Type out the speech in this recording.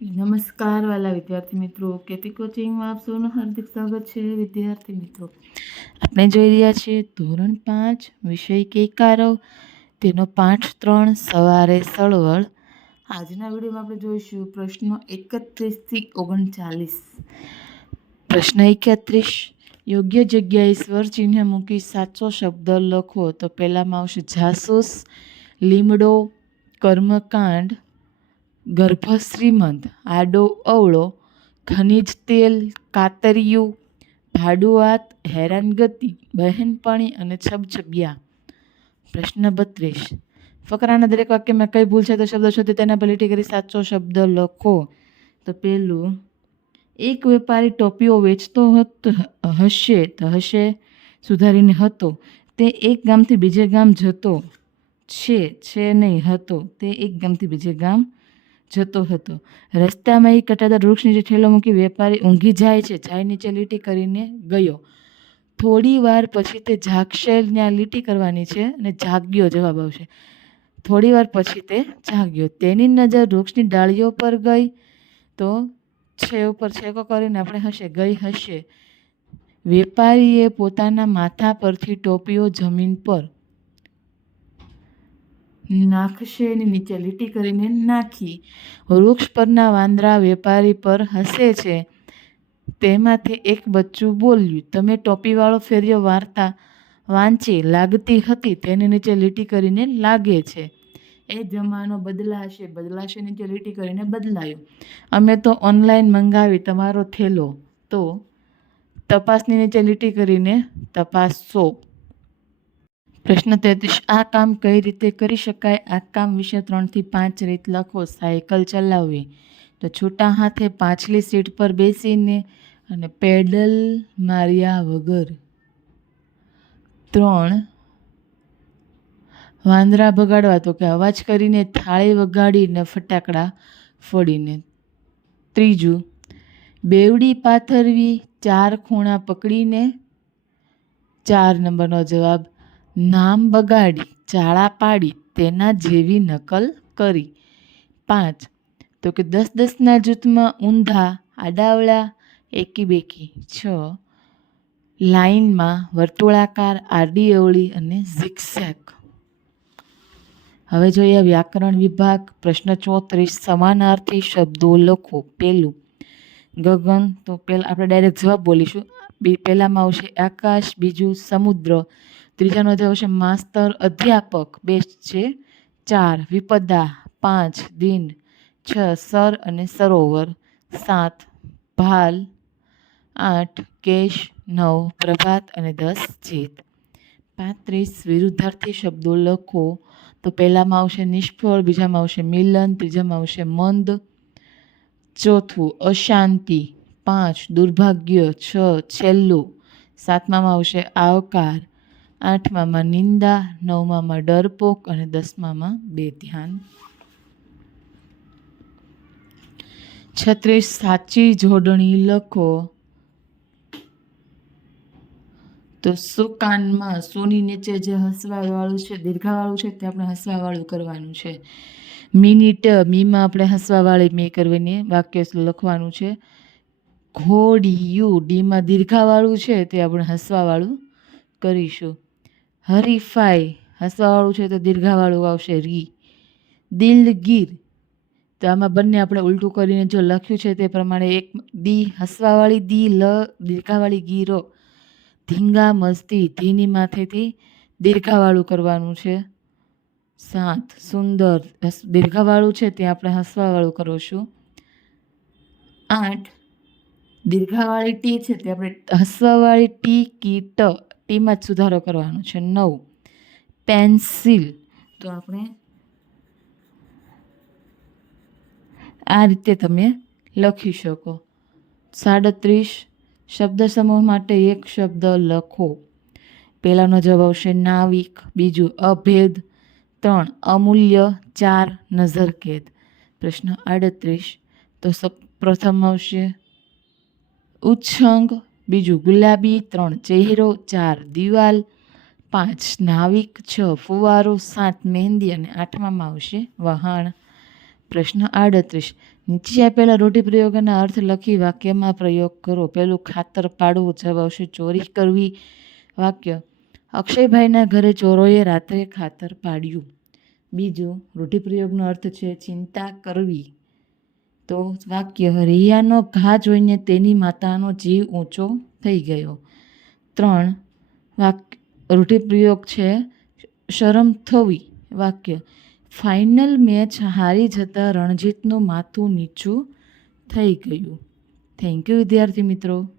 નમસ્કાર વાલા વિદ્યાર્થી મિત્રો, કેપી કોચિંગમાં આપ સૌનું હાર્દિક સ્વાગત છે. વિદ્યાર્થી મિત્રો, આપણે જોઈ રહ્યા છીએ ધોરણ 5 વિષય કેકારવ, તેનો પાઠ 3 સવારે સળવળ. આજના વિડીયોમાં આપણે જોઈશું પ્રશ્નો 31 થી 39. પ્રશ્ન 31, યોગ્ય જગ્યાએ સ્વર ચિહ્ન મૂકી સાચો શબ્દ લખો. તો પહેલામાં આવશે જાસૂસ, લીમડો, કર્મકાંડ, ગર્ભ શ્રીમંત, આડો અવળો, ખનિજ તેલ, કાતરિયું, ભાડુઆત, હેરાનગતિ, બહેનપણી અને છબછબિયા. પ્રશ્ન 32, ફકરાના દરેક વાક્યમાં કઈ ભૂલ છે તો શબ્દ શોધી તેના પર લીટી કરી સાચો શબ્દ લખો. તો પહેલું, એક વેપારી ટોપીઓ વેચતો હશે તો હશે સુધારીને હતો. તે એક ગામથી બીજે ગામ જતો છે નહીં હતો. તે એક ગામથી બીજે ગામ જતો હતો. રસ્તામાં એક કટાદાર વૃક્ષ નીચે ઠેલો મૂકી વેપારી ઊંઘી જાય છે. જાય નીચે લીટી કરીને ગયો. થોડી વાર પછી તે જાગશે. ત્યાં લીટી કરવાની છે અને જાગ્યો જવાબ આવશે. થોડી વાર પછી તે જાગ્યો. તેની નજર વૃક્ષની ડાળીઓ પર ગઈ. તો છે ઉપર છેકો કરીને આપણે હશે ગઈ હશે. વેપારીએ પોતાના માથા પરથી ટોપીઓ જમીન પર નાખશે ને નીચે લીટી કરીને નાખી. વૃક્ષ પરના વાંદરા વેપારી પર હસે છે. તેમાંથી એક બચ્ચું બોલ્યું, તમે ટોપીવાળો ફેરિયો વાર્તા વાંચી લાગતી હતી. તેની નીચે લીટી કરીને લાગે છે. એ જમાનો બદલાશે. બદલાશે નીચે લીટી કરીને બદલાયો. અમે તો ઓનલાઈન મંગાવી તમારો થેલો. તો તપાસની નીચે લીટી કરીને તપાસશો. પ્રશ્ન 33, આ કામ કઈ રીતે કરી શકાય? આ કામ વિશે 3 થી 5 રીત લખો. સાયકલ ચલાવવી, તો છૂટા હાથે પાછલી સીટ પર બેસીને અને પેડલ માર્યા વગર. 3, વાંદરા ભગાડવા, તો કે અવાજ કરીને, થાળી વગાડીને, ફટાકડા ફોડીને. 3, બેવડી પાથરવી, 4 ખૂણા પકડીને. 4 નંબરનો જવાબ, નામ બગાડી, ચાળા પાડી, તેના જેવી નકલ કરી. 5, તો કે 10-10ના જૂથમાં ઊંધા, આડાવળા, એકી બેકી. 6, લાઈનમાં વર્તુળાકાર, આડી અવળી અને ઝિગઝેગ. હવે જોઈએ વ્યાકરણ વિભાગ. પ્રશ્ન 34, સમાનાર્થી શબ્દો લખો. પહેલું, ગગન, તો પહેલાં આપણે ડાયરેક્ટ જવાબ બોલીશું. પહેલામાં આવશે આકાશ, બીજું સમુદ્ર, ત્રીજાનો જવાબ આવશે માસ્તર, અધ્યાપક, બેસ્ટ છે. 4, વિપદા, 5, દિન, 6, સર અને સરોવર, 7, ભાલ, 8, કેશ, 9, પ્રભાત અને 10, જીત. 35, વિરુદ્ધાર્થી શબ્દો લખો. તો પહેલામાં આવશે નિષ્ફળ, બીજામાં આવશે મિલન, ત્રીજામાં આવશે મંદ, ચોથું અશાંતિ, 5, દુર્ભાગ્ય, 6, છેલ્લું, 7મામાં આવશે આવકાર, 8મામાં નિંદા, 9મામાં ડરપોક અને 10મામાં બેધ્યાન. 36, સાચી જોડણી લખો. તો સુકાનમાં, સોની નીચે જે હસવાવાળું છે, દીર્ઘાવાળું છે, તે આપણે હસવાવાળું કરવાનું છે. મિનિટ, મીમાં આપણે હસવાવાળી મી કરવાની વાક્ય લખવાનું છે. ઘોડિયું, ડીમાં દીર્ઘાવાળું છે, તે આપણે હસવાવાળું કરીશું. હરીફાઈ, હસવાવાળું છે તો દીર્ઘાવાળું આવશે રી. દિલગીર, તો આમાં બંને આપણે ઉલટું કરીને જો લખ્યું છે તે પ્રમાણે એક દી હસવાવાળી દી, લ દીર્ઘાવાળી ગીરો. ધીંગા મસ્તી, ધીની માથેથી દીર્ઘાવાળું કરવાનું છે. 7, સુંદર, દીર્ઘાવાળું છે ત્યાં આપણે હસવાવાળું કરીશું. 8, દીર્ઘાવાળી ટી છે તે આપણે હસવાવાળી ટી કી ટ, ટીમાં જ સુધારો કરવાનો છે. 9, પેન્સિલ, તો આપણે આ રીતે તમે લખી શકો. 37, શબ્દ સમૂહ માટે એક શબ્દ લખો. પહેલાનો જવાબ આવશે નાવિક, બીજું અભેદ, 3, અમૂલ્ય, 4, નજરકેદ. પ્રશ્ન 38, તો પ્રથમ આવશે ઉચ્છંગ, બીજું ગુલાબી, 3, ચહેરો, 4, દિવાલ, 5, નાવિક, 6, ફુવારો, 7, મહેંદી અને 8મામાં આવશે વહાણ. પ્રશ્ન 38. નીચે આપેલા રૂઢિપ્રયોગોના અર્થ લખી વાક્યમાં પ્રયોગ કરો. પહેલું, ખાતર પાડવું. જવાબ આવશે ચોરી કરવી. વાક્ય, અક્ષયભાઈના ઘરે ચોરોએ રાત્રે ખાતર પાડ્યું. બીજું, રૂઢિપ્રયોગનો અર્થ છે ચિંતા કરવી. તો વાક્ય, રિયાનો ઘા જોઈને તેની માતાનો જીવ ઊંચો થઈ ગયો. 3, રૂઢિપ્રયોગ છે શરમ થવી. વાક્ય, ફાઇનલ મેચ હારી જતાં રણજીતનું માથું નીચું થઈ ગયું. થેન્ક યુ વિદ્યાર્થી મિત્રો.